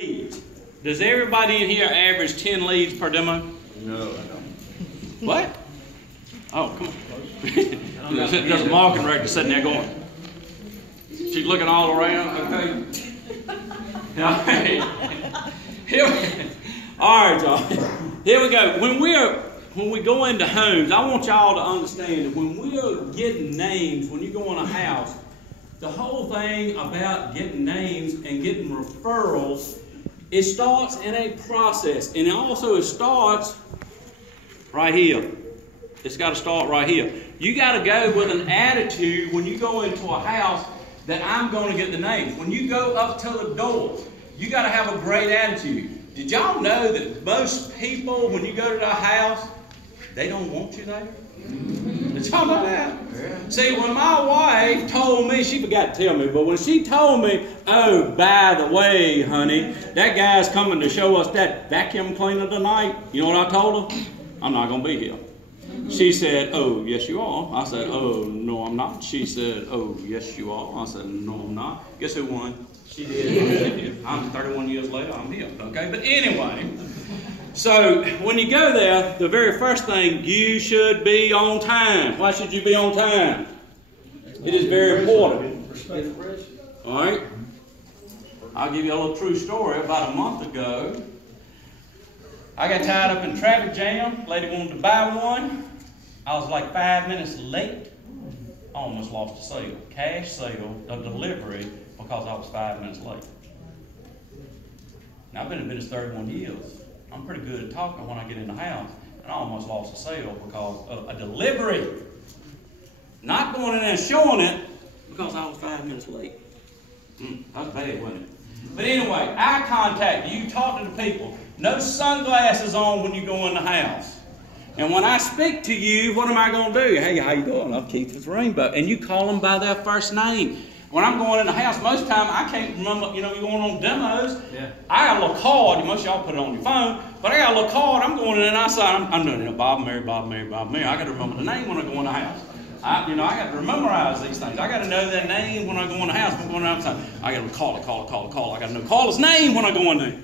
Leads. Does everybody in here average 10 leads per demo? No, I don't. What? Oh, come on. There's a marketing director sitting there going. She's looking all around, okay? All right, y'all. Here we go. When we go into homes, I want y'all to understand that when we are getting names, when you go in a house, the whole thing about getting names and getting referrals, it starts in a process. And it starts right here. It's got to start right here. You got to go with an attitude when you go into a house that I'm going to get the names. When you go up to the door, you got to have a great attitude. Did y'all know that most people, when you go to their house, they don't want you there? Did y'all know that? Yeah. See, when my wife told me, she forgot to tell me, but when she told me, oh, by the way, honey, that guy's coming to show us that vacuum cleaner tonight, you know what I told her? I'm not going to be here. She said, oh, yes, you are. I said, oh, no, I'm not. She said, oh, yes, you are. I said, no, I'm not. Guess who won? She did. I'm 31 years later, I'm here. Okay, but anyway. So when you go there, the very first thing, you should be on time. Why should you be on time? It is very important. All right? I'll give you a little true story. About a month ago, I got tied up in traffic jam. Lady wanted to buy one. I was like 5 minutes late. I almost lost a sale. Cash sale, a delivery, because I was 5 minutes late. Now, I've been in business 31 years. I'm pretty good at talking when I get in the house, and I almost lost a sale because of a delivery. Not going in there and showing it because I was 5 minutes late. That's bad, wasn't it? But anyway, eye contact. You talking to people. No sunglasses on when you go in the house. And when I speak to you, what am I going to do? Hey, how you doing? I'm Keith with Rainbow. And you call them by their first name. When I'm going in the house, most of the time I can't remember, you know, you're going on demos. Yeah. I got a little card. Most of y'all put it on your phone. But I got a little card. I'm going in and outside. I'm doing it. Bob, Mary, Bob, Mary, Bob, Mary. I got to remember the name when I go in the house. I got to memorize these things. I got to know their name when I go in the house. I'm going outside. I got to call it. I got to know call his name when I go in there.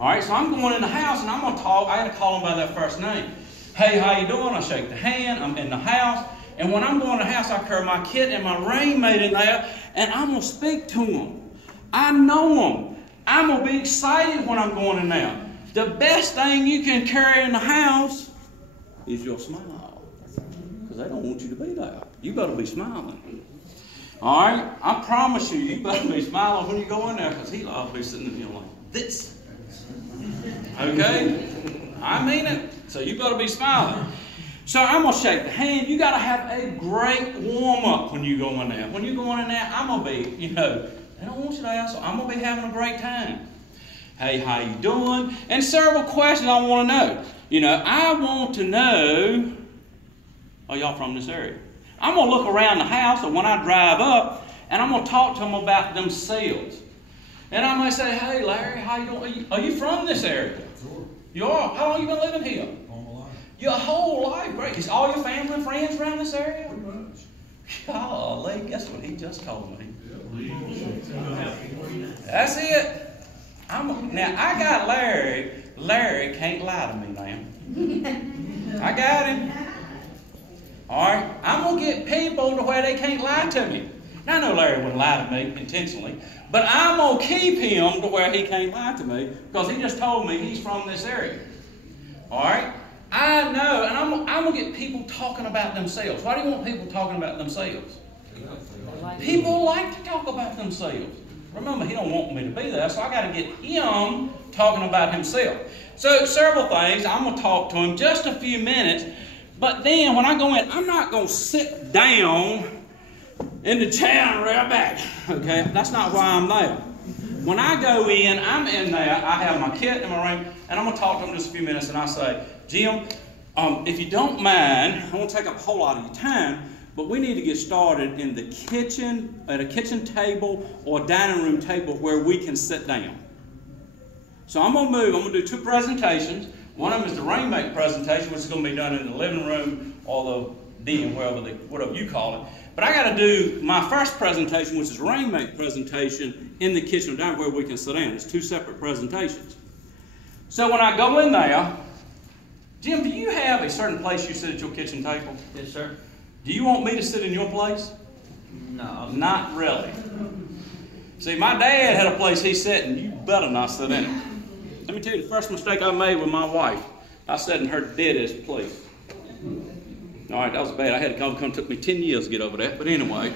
All right, so I'm going in the house and I'm going to talk. I got to call them by their first name. Hey, how you doing? I shake the hand. I'm in the house. And when I'm going to the house, I carry my kit and my rainmate in there, and I'm going to speak to them. I know them. I'm going to be excited when I'm going in there. The best thing you can carry in the house is your smile, because they don't want you to be there. You better be smiling. All right? I promise you, you better be smiling when you go in there, because he'll be sitting in here like this. Okay? I mean it. So you better be smiling. So I'm going to shake the hand. You got to have a great warm-up when you go in there. When you're going in there, I'm going to be, you know, they don't want you there, so I'm going to be having a great time. Hey, how you doing? And several questions I want to know. You know, I want to know, are y'all from this area? I'm going to look around the house, and when I drive up, and I'm going to talk to them about themselves. And I might say, hey, Larry, how you doing? Are you from this area? Sure. You are? How long have you been living here? Your whole life, great. Is all your family and friends around this area? Pretty much. Golly, guess what he just told me? That's it. Now, I got Larry. Larry can't lie to me now. I got him. All right? I'm going to get people to where they can't lie to me. Now, I know Larry wouldn't lie to me intentionally, but I'm going to keep him to where he can't lie to me because he just told me he's from this area. All right? I know, and I'm going to get people talking about themselves. Why do you want people talking about themselves? People like to talk about themselves. Remember, he don't want me to be there, so I got to get him talking about himself. So several things. I'm going to talk to him just a few minutes, but then when I go in, I'm not going to sit down in the chair and rear back. Okay, that's not why I'm there. When I go in, I'm in there. I have my kit and my ring, and I'm going to talk to him just a few minutes, and I say, Jim, if you don't mind, I won't take up a whole lot of your time, but we need to get started in the kitchen, at a kitchen table or a dining room table where we can sit down. So I'm going to move. I'm going to do two presentations. One of them is the rainmake presentation, which is going to be done in the living room or den, whatever you call it. But I got to do my first presentation, which is rainmate presentation, in the kitchen down where we can sit down. It's 2 separate presentations. So when I go in there, Jim, do you have a certain place you sit at your kitchen table? Yes, sir. Do you want me to sit in your place? No. Not really. See, my dad had a place he sat, and you better not sit in it. Let me tell you the first mistake I made with my wife. I sat in her deadest place. All right, that was bad. I had to come. It took me 10 years to get over that. But anyway,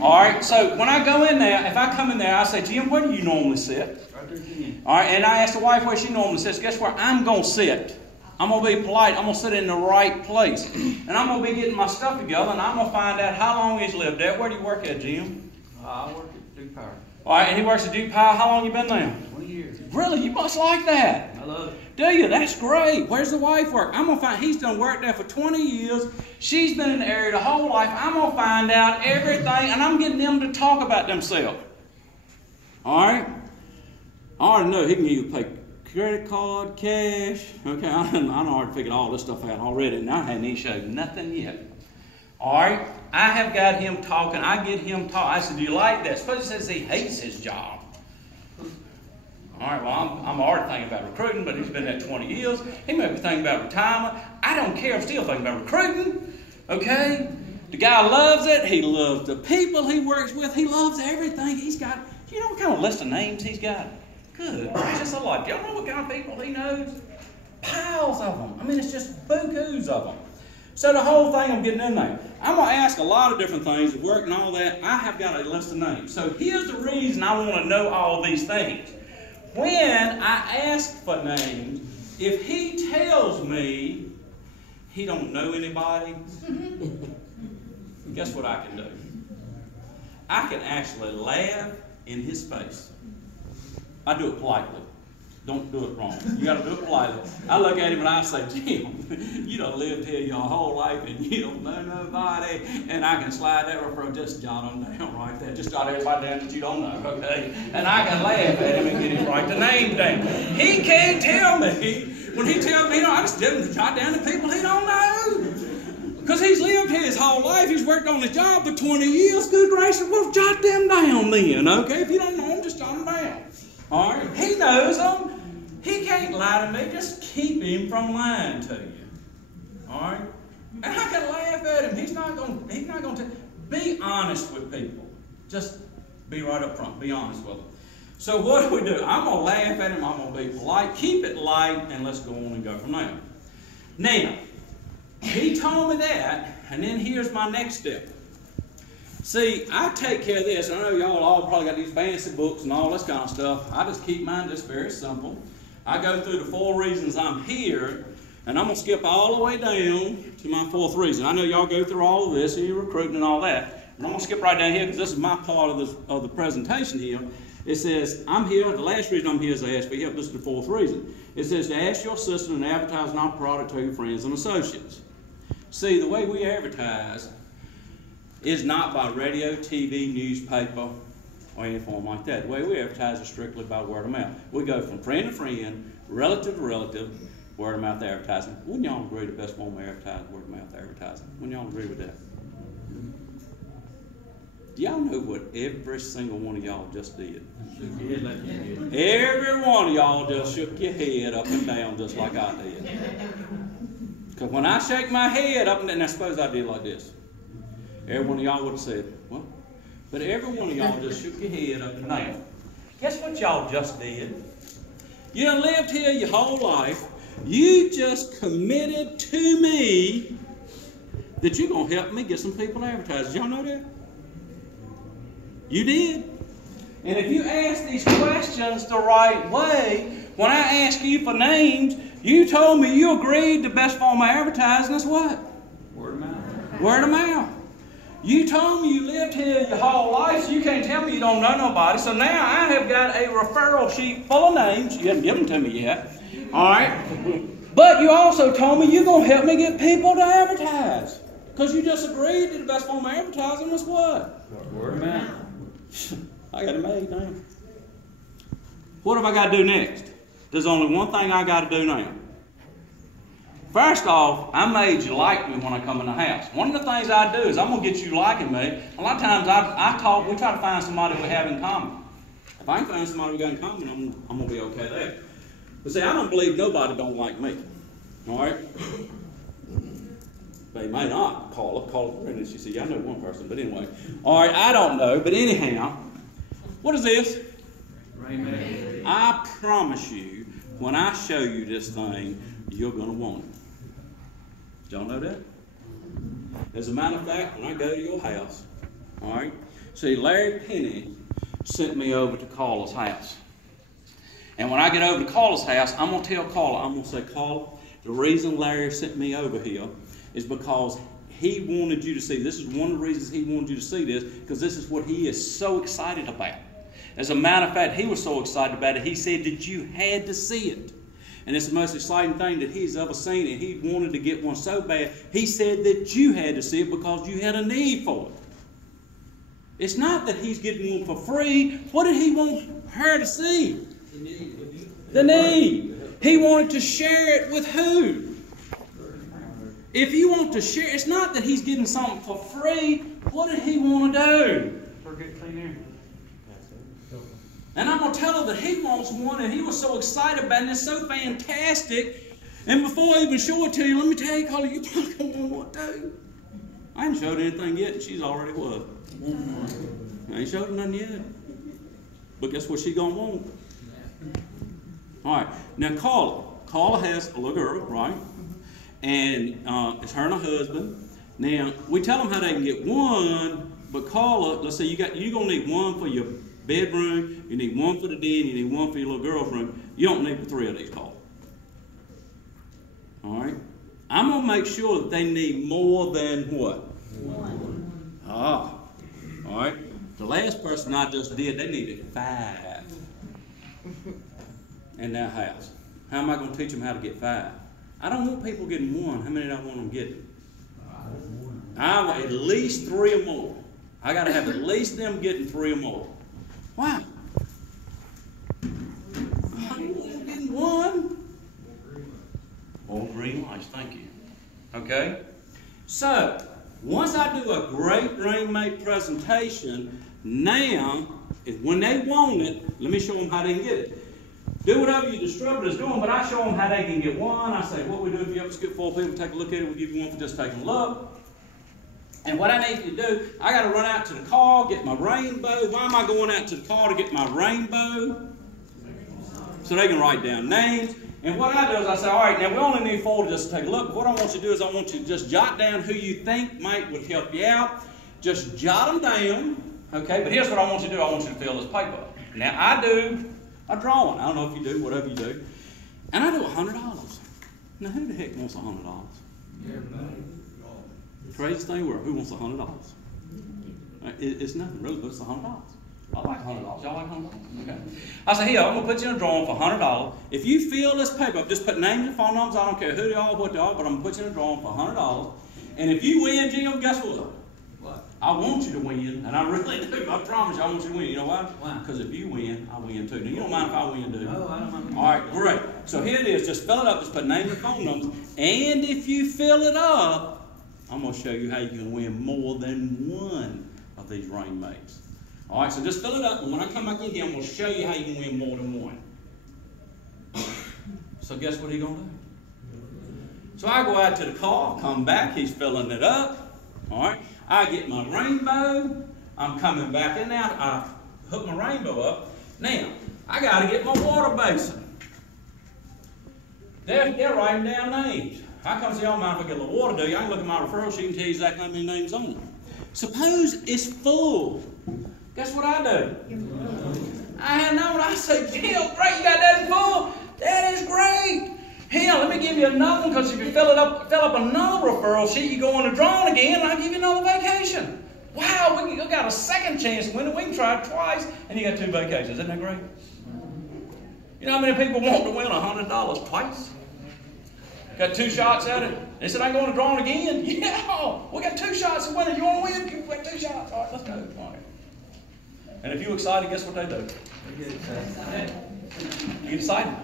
all right. So when I go in there, if I come in there, I say, Jim, where do you normally sit? Right there at the end. All right, and I ask the wife where she normally sits. Guess where I'm going to sit? I'm going to be polite. I'm going to sit in the right place. And I'm going to be getting my stuff together, and I'm going to find out how long he's lived there. Where do you work at, Jim? I work at Duke Power. All right, and he works at Duke Power. How long you been there? 20 years. Really? You must like that. I love it. Do you? That's great. Where's the wife work? I'm going to find, he's done work there for 20 years. She's been in the area the whole life. I'm going to find out everything, and I'm getting them to talk about themselves. All right? I already know he can either pay credit card, cash. Okay, I already figured all this stuff out already, and I hadn't even showed nothing yet. All right? I have got him talking. I get him talking. I said, do you like that? Suppose he says he hates his job. All right, well, I'm already thinking about recruiting, but he's been there 20 years. He may be thinking about retirement. I don't care. I'm still thinking about recruiting. Okay? The guy loves it. He loves the people he works with. He loves everything. He's got, you know what kind of list of names he's got? Good gracious alive. Do y'all know what kind of people he knows? Piles of them. I mean, it's just bukus of them. So the whole thing I'm getting in there. I'm going to ask a lot of different things, work and all that. I have got a list of names. So here's the reason I want to know all these things. When I ask for names, if he tells me he don't know anybody, guess what I can do? I can actually laugh in his face. I do it politely. Don't do it wrong. You got to do it politely. I look at him and I say, Jim, you done lived here your whole life and you don't know nobody. And I can slide that referral, just jot them down right there. Just jot everybody down that you don't know, okay? And I can laugh at him and get him right the name down. He can't tell me. When he tells me, I just tell him to jot down the people he don't know. Because he's lived here his whole life. He's worked on his job for 20 years. Good gracious, well, jot them down then, okay? If you don't know them, just jot them down. All right? He knows them. He can't lie to me. Just keep him from lying to you. All right? And I can laugh at him. He's not going to be honest with people. Just be right up front. Be honest with them. So what do? I'm going to laugh at him. I'm going to be polite. Keep it light, and let's go on and go from there. Now, he told me that, and then here's my next step. See, I take care of this. I know y'all all probably got these fancy books and all this kind of stuff. I just keep mine just very simple. I go through the 4 reasons I'm here, and I'm going to skip all the way down to my 4th reason. I know y'all go through all of this, and you're recruiting and all that. And I'm going to skip right down here because this is my part of the presentation here. It says, I'm here, the last reason I'm here is to ask for help. This is the 4th reason. It says to ask your assistant and advertise our product to your friends and associates. See, the way we advertise is not by radio, TV, newspaper, or any form like that. The way we advertise is strictly by word of mouth. We go from friend to friend, relative to relative, word of mouth advertising. Wouldn't y'all agree the best form of advertising is word of mouth advertising? Wouldn't y'all agree with that? Do y'all know what every single one of y'all just did? Every one of y'all just shook your head up and down just like I did. Because when I shake my head up and down, I suppose I did like this. Every one of y'all would have said, well, but every one of y'all just shook your head up and down. Guess what y'all just did? You done lived here your whole life. You just committed to me that you're going to help me get some people to advertise. Did y'all know that? You did. And if you ask these questions the right way, when I ask you for names, you told me you agreed the best form of advertising is what? Word of mouth. Word of mouth. You told me you lived here your whole life, so you can't tell me you don't know nobody. So now I have got a referral sheet full of names. You haven't given them to me yet. All right? But you also told me you're going to help me get people to advertise. Because you just agreed that the best form of advertising was what? Word of mouth. I got it made now. What have I got to do next? There's only one thing I got to do now. First off, I made you like me when I come in the house. One of the things I do is I'm going to get you liking me. A lot of times we try to find somebody we have in common. If I can find somebody we got in common, I'm going to be okay there. But see, I don't believe nobody don't like me. All right? They may not call a friend and she said, yeah, I know one person, but anyway. All right, I don't know, but anyhow, what is this? Amen. I promise you, when I show you this thing, you're going to want it. Y'all know that? As a matter of fact, when I go to your house, all right, see, Larry Penny sent me over to Carla's house. And when I get over to Carla's house, I'm going to tell Carla, I'm going to say, Carla, the reason Larry sent me over here is because he wanted you to see. This is one of the reasons he wanted you to see this, because this is what he is so excited about. As a matter of fact, he was so excited about it, he said that you had to see it. And it's the most exciting thing that he's ever seen, and he wanted to get one so bad. He said that you had to see it because you had a need for it. It's not that he's getting one for free. What did he want her to see? The need. He wanted to share it with who? If you want to share, it's not that he's getting something for free. What did he want to do? Forget clean air. And I'm going to tell her that he wants one, and he was so excited about it, it's so fantastic. And before I even show it to you, let me tell you, Carla, you probably don't want one too. I ain't showed anything yet, and she's already what? I ain't showed her nothing yet. But guess what she's going to want? All right. Now, Carla has a little girl, right? And it's her and her husband. Now, we tell them how they can get one, but Carla, let's say you're going to need one for your bedroom, you need one for the den, you need one for your little girl's room. You don't need the three of these, Carla. All right? I'm going to make sure that they need more than what? One. Ah. All right? The last person I just did, they needed 5 in their house. How am I going to teach them how to get 5? I don't want people getting 1. How many do I want them getting? I want at least 3 or more. I got to have at least them getting 3 or more. Why? I don't want them getting 1. More green lights, thank you. Okay? So, once I do a great ringmate presentation, now, when they want it, let me show them how they can get it. Do whatever your distributor is doing, but I show them how they can get one. I say, what we do if you ever skip 4 people, take a look at it, we'll give you one for just taking a look. And what I need you to do, I got to run out to the car, get my rainbow. Why am I going out to the car to get my rainbow? So they can write down names. And what I do is I say, all right, now we only need 4 to just take a look. But what I want you to do is I want you to just jot down who you think would help you out. Just jot them down, okay? But here's what I want you to do. I want you to fill this paper. Now, I do a drawing. I don't know if you do, whatever you do. And I do $100. Now, who the heck wants $100? Crazy thing, who wants $100? It's nothing really, but it's $100. I like $100. Y'all like $100? Okay. I say, here, I'm going to put you in a drawing for $100. If you fill this paper up, just put names and phone numbers. I don't care who they are, what they are, but I'm going to put you in a drawing for $100. And if you win, Jim, guess what? What? I want you to win, and I really do. I promise you, I want you to win. You know why? Why? Because if you win, I win too. Now, you don't mind if I win, do you? No, I don't mind. All right, great. So here it is. Just fill it up. Just put names and phone numbers. And if you fill it up, I'm going to show you how you can win more than one of these rainmates. All right, so just fill it up, and when I come back in here, I'm going to show you how you can win more than one. So guess what he's going to do? So I go out to the car, come back, he's filling it up. All right, I get my rainbow. I'm coming back in now. I hook my rainbow up. Now, I got to get my water basin. They're writing down names. How come y'all mind if I get a little water, do you? I can look at my referral sheet and tell you exactly how many names on it. Suppose it's full. Guess what I do? I know what I say, Bill, great, you got that full? That is great. Here, let me give you another one, because if you fill up another referral sheet, you go on the drawing again, and I'll give you another vacation. Wow, we got a second chance to win it. We can try it twice, and you got 2 vacations. Isn't that great? You know how many people want to win $100 twice? Got 2 shots at it. They said, I can go on the drawing again. Yeah, we got 2 shots at winning. You want to win? You got 2 shots. All right, let's go. All right. And if you're excited, guess what they do? You get excited.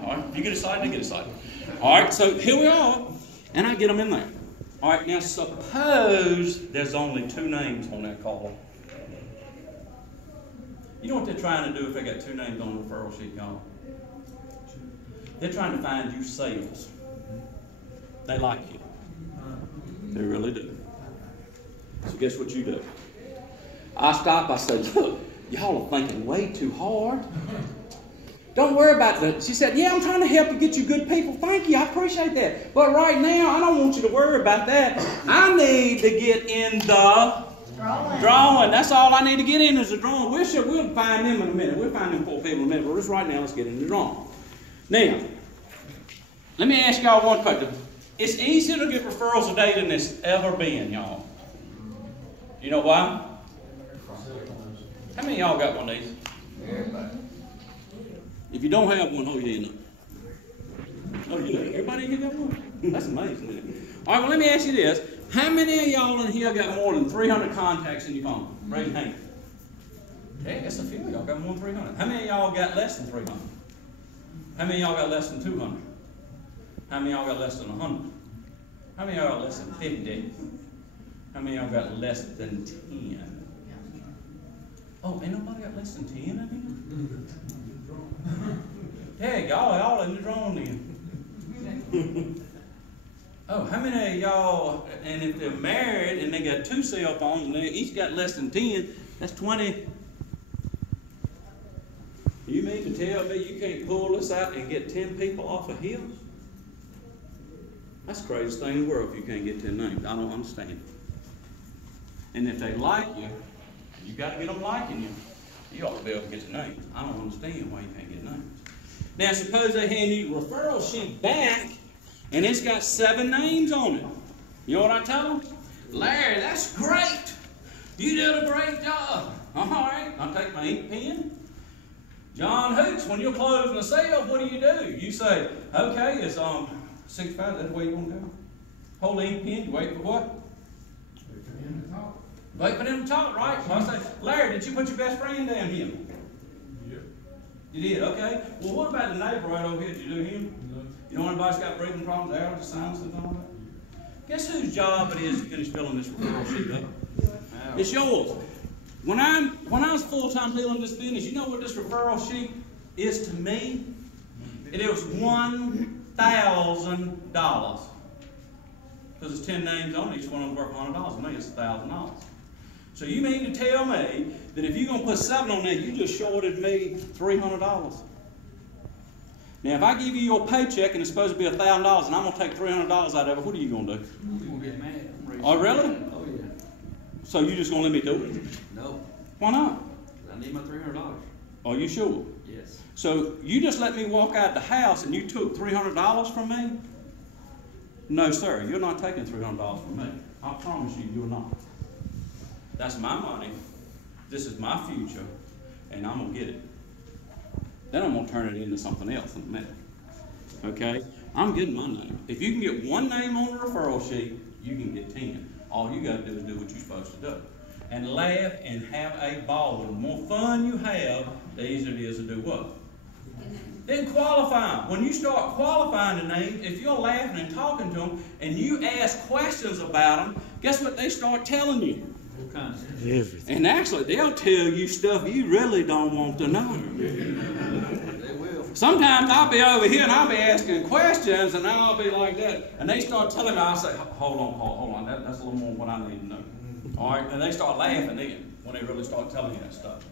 All right. If you get excited, they get excited. All right. So here we are. And I get them in there. All right, now suppose there's only 2 names on that call. You know what they're trying to do if they got 2 names on the referral sheet, y'all? They're trying to find you sales. They like you. They really do. So guess what you do? I stop, I say, look, y'all are thinking way too hard. Don't worry about that. She said, yeah, I'm trying to help you get you good people. Thank you, I appreciate that. But right now, I don't want you to worry about that. I need to get in the drawing. That's all I need to get in is the drawing. We'll find them in a minute. We'll find them 4 people in a minute. But just right now, let's get in the drawing. Now, let me ask y'all one question. It's easier to get referrals today than it's ever been, y'all. You know why? How many of y'all got one of these? Everybody. If you don't have one, oh, you didn't. Oh, you do? Everybody in here got one? That's amazing, isn't it? All right, well, let me ask you this. How many of y'all in here got more than 300 contacts in your phone? Raise your hand. Okay, that's a few of y'all got more than 300. How many of y'all got less than 300? How many of y'all got less than 200? How many of y'all got less than 100? How many of y'all got less than 50? How many of y'all got less than 10? Oh, ain't nobody got less than 10 in here? Hey, y'all in the drawing then. Oh, how many of y'all, and if they're married and they got 2 cell phones and they each got less than 10, that's 20. You mean to tell me you can't pull this out and get 10 people off of hills? That's the craziest thing in the world if you can't get 10 names. I don't understand. And if they like you, you got to get them liking you. You ought to be able to get the names. I don't understand why you can't get names. Now, suppose they hand you the referral sheet back, and it's got 7 names on it. You know what I tell them? Larry, that's great. You did a great job. All right, I'll take my ink pen. John Hoots, when you're closing a sale, what do? You say, okay, it's 65, that's the way you want to go. Hold the ink pen, you wait for what? Wait for them to talk, right? So I say, Larry, did you put your best friend down here? Yeah. You did, okay. Well, what about the neighbor right over here? Did you do him? No. You know anybody's got breathing problems, allergies, sinuses, and all that? Guess whose job it is to finish filling this referral sheet up? It's yours. When I was full-time dealing this business, you know what this referral sheet is to me? It was $1,000. Because there's 10 names on each one of them worth $100. To me, it's $1,000. So you mean to tell me that if you're going to put 7 on there, you just shorted me $300? Now, if I give you your paycheck and it's supposed to be $1,000 and I'm going to take $300 out of it, what are you going to do? You're going to get mad. Oh, really? Oh, yeah. So you just going to let me do it? No. Why not? I need my $300. Are you sure? Yes. So you just let me walk out the house and you took $300 from me? No, sir. You're not taking $300 from me. I promise you, you're not. That's my money. This is my future, and I'm going to get it. Then I'm going to turn it into something else in a minute. Okay? I'm getting my name. If you can get 1 name on the referral sheet, you can get 10. All you got to do is do what you're supposed to do. And laugh and have a ball. And the more fun you have, the easier it is to do what? Then qualify them. When you start qualifying the names, if you're laughing and talking to them, and you ask questions about them, guess what they start telling you? What kind of stuff? Everything. And actually, they'll tell you stuff you really don't want to know. They will. Sometimes I'll be over here and I'll be asking questions, and I'll be like that. And they start telling me, I'll say, hold on. That's a little more what I need to know. All right? And they start laughing then when they really start telling you that stuff.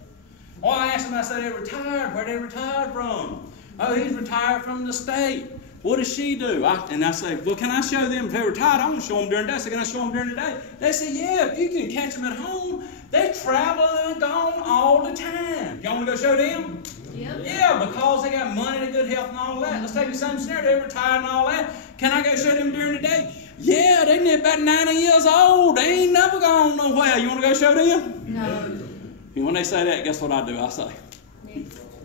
Or I ask them, I say, they're retired. Where they retired from? Oh, he's retired from the state. What does she do? And I say, well, can I show them if they're retired? I want to show them during the day. I say, can I show them during the day? They say, yeah, if you can catch them at home, they travel and gone all the time. You want to go show them? Yep. Yeah, because they got money and good health and all that. Let's take the same scenario. They're retired and all that. Can I go show them during the day? Yeah, they're about 90 years old. They ain't never gone nowhere. You want to go show them? No. And when they say that, guess what I do? I say,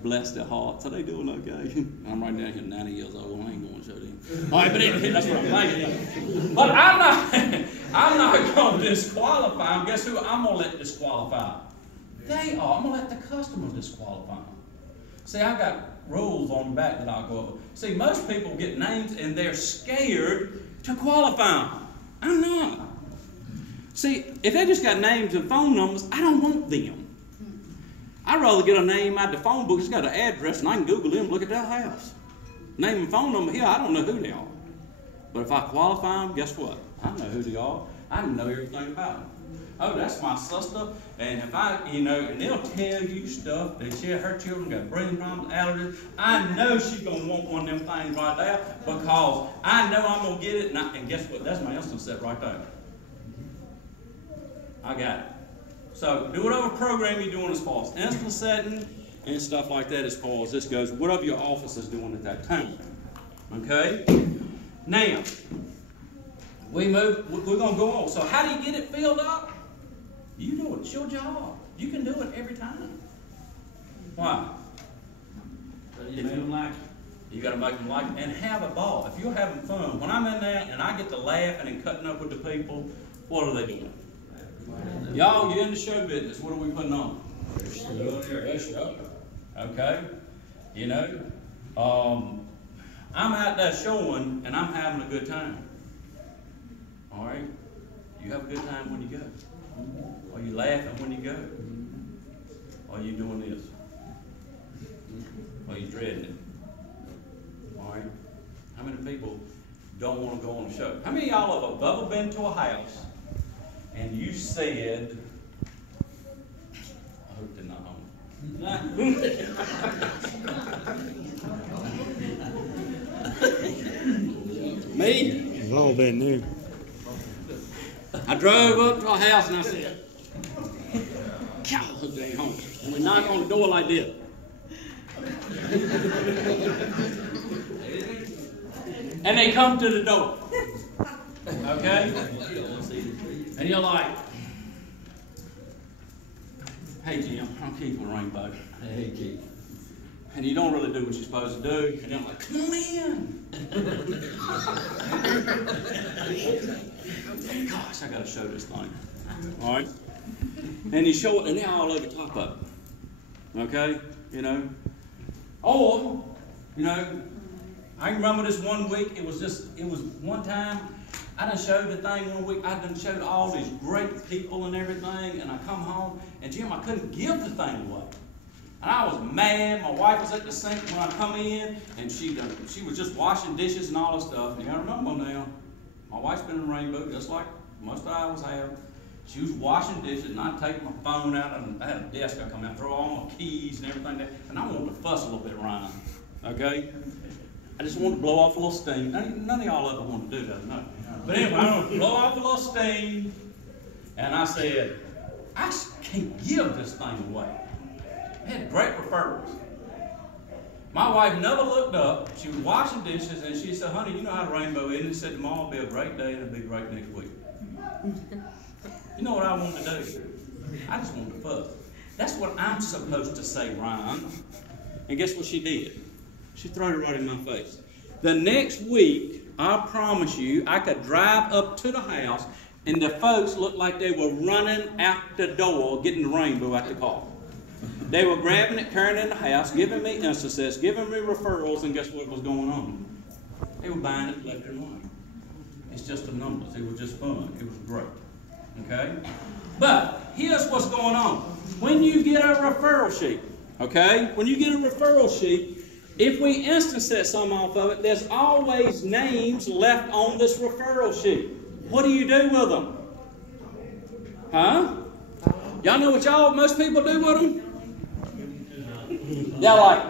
bless their hearts. Are they doing okay? I'm right down here, 90 years old. I ain't going to show them. All right, but anyway, that's what I'm thinking. But I'm not going to disqualify them. Guess who I'm going to let disqualify? They are. I'm going to let the customer disqualify them. See, I've got rules on the back that I'll go over. See, most people get names and they're scared to qualify them. I'm not. See, if they just got names and phone numbers, I don't want them. I'd rather get a name out of the phone book. It's got an address, and I can Google them and look at their house. Name and phone number here, I don't know who they are. But if I qualify them, guess what? I know who they are. I know everything about them. Oh, that's my sister, and if I, and they'll tell you stuff. They share her children got breathing problems, allergies. I know she's gonna want one of them things right there because I know I'm gonna get it. And guess what? That's my instant set right there. I got it. So do whatever program you're doing as far as instant setting and stuff like that as far as this goes. Whatever your office is doing at that time. Okay? Now, we're going to go on. So how do you get it filled up? You know it. It's your job. You can do it every time. Why? You make them like it. You got to make them like it and have a ball. If you're having fun, when I'm in there and I get to laughing and cutting up with the people, what are they doing? Y'all, you're in the show business. What are we putting on? Show. Okay? I'm out there showing and I'm having a good time. All right? You have a good time when you go. Are you laughing when you go? Are you doing this? Are you dreading it? All right? How many people don't want to go on a show? How many of y'all have ever been to a house and you said, I hope they're not home. Me? We've all been there. I drove up to a house and I said, God, I hope they ain't home. And we knock on the door like this. And they come to the door. Okay? And you're like, hey Jim, I'm Keith with Rainbow. Hey, Keith. And you don't really do what you're supposed to do. And they're like, come on in. Gosh, I got to show this thing. All right? And you show it, and they're all over top of it. Okay? Or, I can remember this one week. It was one time. I done showed the thing one week. I done showed all these great people and everything. And I come home, and Jim, I couldn't give the thing away. And I was mad. My wife was at the sink when I come in, and she was just washing dishes and all this stuff. And I remember now, my wife's been in Rainbow just like most of us have. She was washing dishes, and I'd take my phone out, and I had a desk. I'd come out, throw all my keys and everything there, and I wanted to fuss a little bit around. Okay? I just wanted to blow off a little steam. None of y'all ever want to do that, no. But anyway, I wanted to blow off a little steam, and I said, I can't give this thing away. I had great referrals. My wife never looked up. She was washing dishes, and she said, honey, you know how the Rainbow is. And she said, tomorrow will be a great day, and it'll be great next week. You know what I wanted to do? I just wanted to fuss. That's what I'm supposed to say, Ryan. And guess what she did? She threw it right in my face. The next week, I promise you, I could drive up to the house, and the folks looked like they were running out the door, getting the Rainbow out the car. They were grabbing it, carrying it in the house, giving me instances, giving me referrals, and guess what was going on? They were buying it left and right. It's just the numbers. It was just fun. It was great. Okay? But here's what's going on. When you get a referral sheet, okay? When you get a referral sheet, if we instance set some off of it, there's always names left on this referral sheet. What do you do with them? Huh? Y'all know what most people do with them? Y'all like,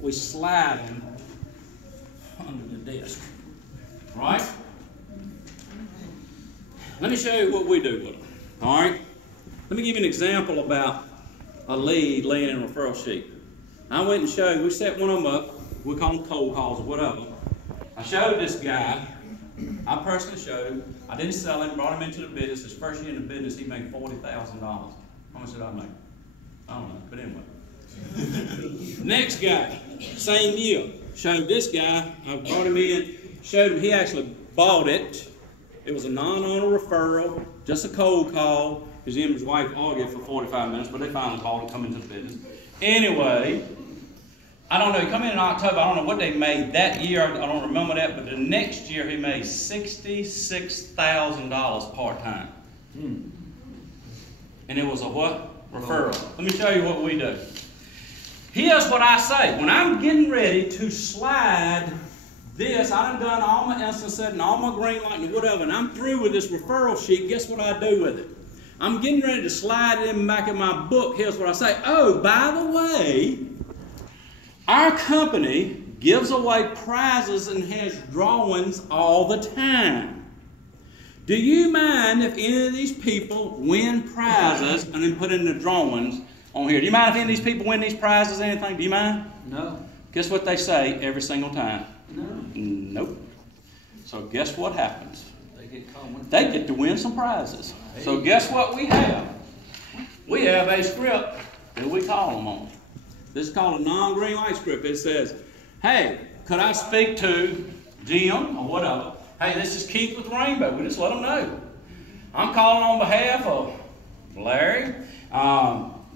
we slide them under the desk, right? Let me show you what we do with them, all right? Let me give you an example about a lead laying in a referral sheet. I went and showed, we set one of them up, we call them cold calls or whatever. I showed this guy, I personally showed him, I didn't sell him, brought him into the business. His first year in the business, he made $40,000. How much did I make? I don't know, but anyway. Next guy, same year, showed this guy, I brought him in, showed him, he actually bought it. It was a non-owner referral, just a cold call. His and his wife argued for 45 minutes, but they finally bought it, come into the business. Anyway, I don't know, he come in October, I don't know what they made that year, I don't remember that, but the next year he made $66,000 part-time. And it was a what? Referral. Let me show you what we do. Here's what I say. When I'm getting ready to slide this, I done all my instant setting, all my green light and whatever, and I'm through with this referral sheet, guess what I do with it? I'm getting ready to slide it in back in my book. Here's what I say. Oh, by the way, our company gives away prizes and has drawings all the time. Do you mind if any of these people win prizes and then put in the drawings on here? Do you mind if any of these people win these prizes or anything? Do you mind? No. Guess what they say every single time? No. Nope. So guess what happens? They get caught. They get to win some prizes. So guess what we have? We have a script that we call them on. This is called a non-green light script. It says, hey, could I speak to Jim or whatever? Hey, this is Keith with Rainbow. We just let them know. I'm calling on behalf of Larry.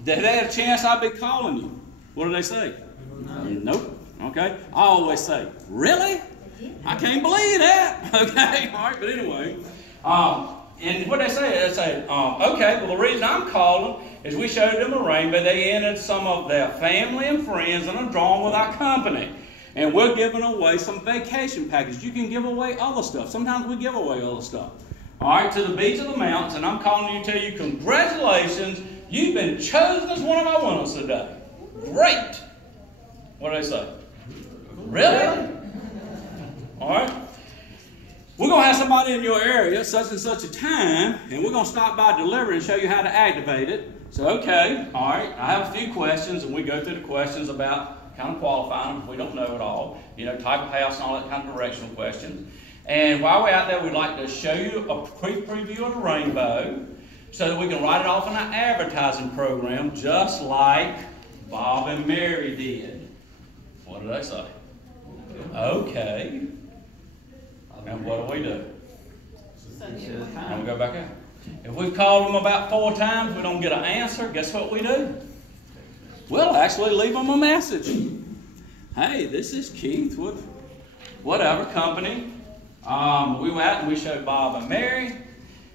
Did they have a chance I'd be calling you? What do they say? No. Nope. Okay. I always say, really? I can't believe that. Okay. All right. But anyway, and what they say, okay, well, the reason I'm calling is we showed them a rainbow. They entered some of their family and friends in a drawing with our company. And we're giving away some vacation packages. You can give away other stuff. Sometimes we give away other stuff. All right, to the beach of the mountains, and I'm calling you to tell you, congratulations, you've been chosen as one of our winners today. Great. What do they say? Really? All right. We're going to have somebody in your area, such and such a time, and we're going to stop by delivery and show you how to activate it. So, okay, all right, I have a few questions, and we go through the questions about kind of qualifying them if we don't know it all, you know, type of house and all that kind of directional questions. And while we're out there, we'd like to show you a quick preview of the rainbow so that we can write it off in our advertising program just like Bob and Mary did. What did they say? Okay. And what do? And we go back out. If we've called them about 4 times, we don't get an answer, guess what we do? We'll actually leave them a message. Hey, this is Keith with whatever company. We went out and we showed Bob and Mary,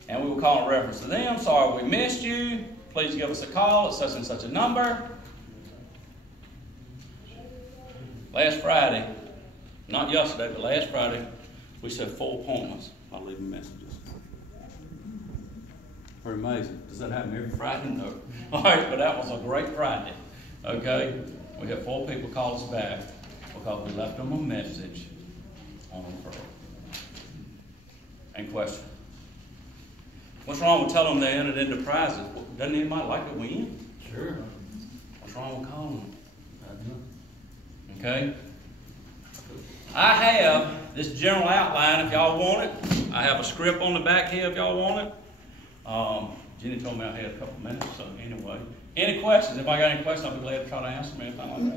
and we were calling in reference to them. Sorry we missed you. Please give us a call at such and such a number. Last Friday, not yesterday, but last Friday, we set 4 appointments by leaving messages. Pretty amazing. Does that happen every Friday? No. All right, but that was a great Friday. Okay? We had 4 people call us back because we left them a message on the referral. And question. What's wrong with telling them they entered into prizes? Doesn't anybody like to win? Sure. What's wrong with calling them? Okay? I have this general outline if y'all want it. I have a script on the back here if y'all want it. Jenny told me I had a couple minutes, so anyway. Any questions? If I got any questions, I'll be glad to try to answer them, anything like that.